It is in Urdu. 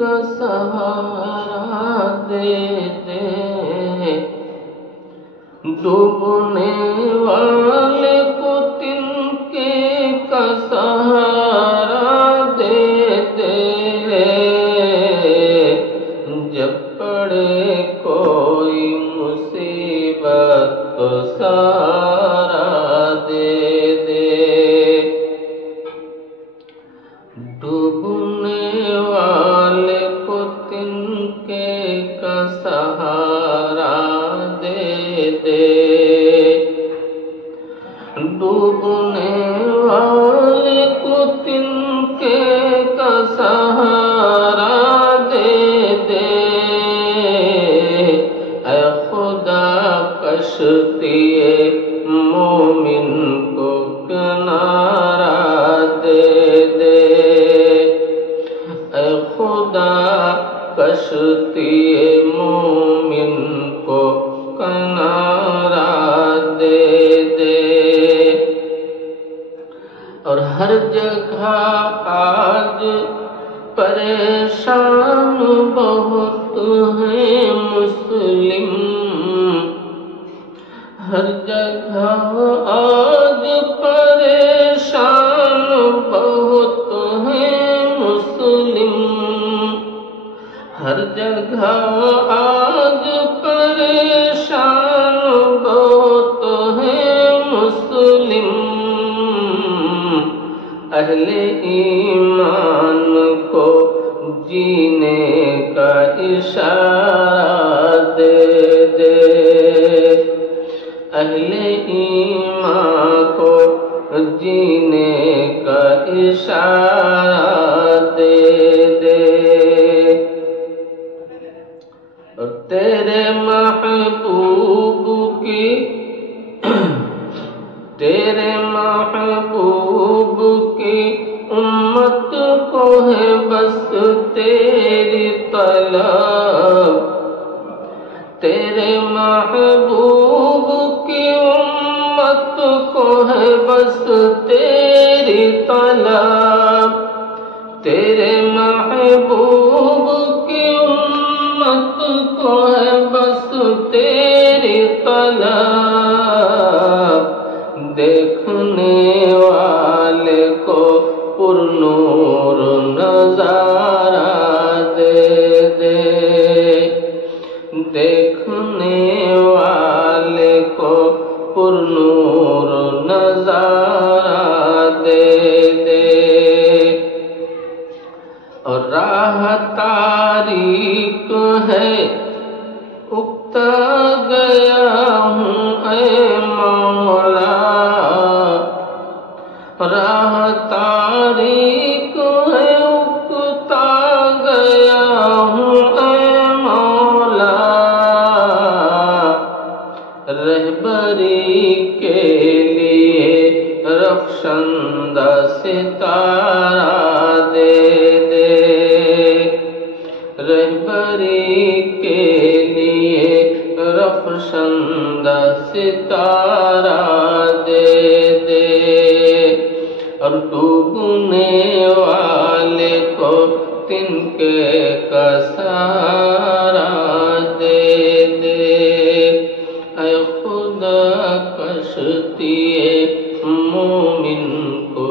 کا سہارا دے دے، ڈوبنے والے کو تنکے کا سہارا دے دے، جب پڑے کوئی مصیبت تو سہارا دے دے، ڈوبنے والے کو تنکے کا سہارا دے دے، ڈوبنے والے کو تنکے کا سہارا دے دے، اے خدا کشتی مومن کو کنارہ دے دے، اے خدا کشتی مومن کو کنارہ دے دے۔ اور ہر جگہ آج پریشان بہت ہیں مسلم، ہر جگہ آج پریشان بہت ہیں مسلم، ہر جگہ آج پریشان بہت ہیں مسلم، اہل ایمان کو جینے کا اشارہ دے دے، اہل ایمان کو جینے کا اشارہ دے دے، اور تیرے محبوب کی تیرے محبوب کی امت کو ہے بس تیری طلب، تیرے محبوب کی امت کو ہے بس تیری طلب، تیرے محبوب کی امت کو ہے بس تیری طلب، دیکھنے والے کو پرنور نظارہ دے دے، دیکھنے والے کو پرنور نظارہ دے دے، اور راہ تاریک ہے اکتا گیا ہوں اے مولا، راہ تاریک ہے اکتا گیا ہوں اے مولا، رہبری کے لیے رخشندہ ستارہ دے دے، رہبری کے لیے رخشندہ ستارہ دے دے، اور ڈوبنے والے کو تنکے کا سہارا دے دے، اے خدا کشتی مومن کو